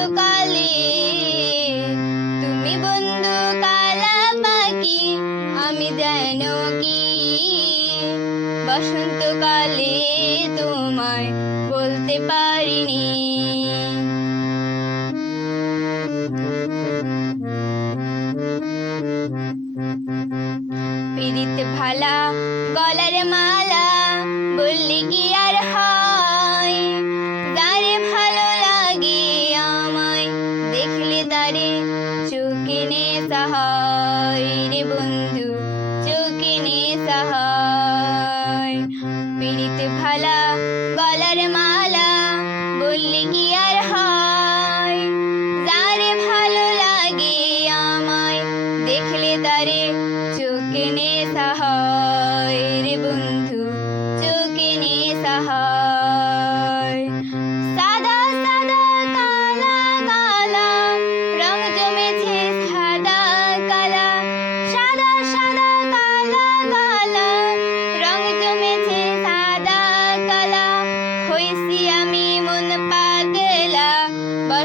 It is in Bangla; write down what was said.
বসন্তকালে তুমি বন্ধু কালা পাখি, আমি যেন কি? বসন্তকালে তোমায় বলতে পারিনি। পিরিত ভালা গলার মালা, বললে কি আর হয়? চোখে নে সাহায় বন্ধু চোখে নে সাহায় পিরিত ভালা গলার মালা বললে আর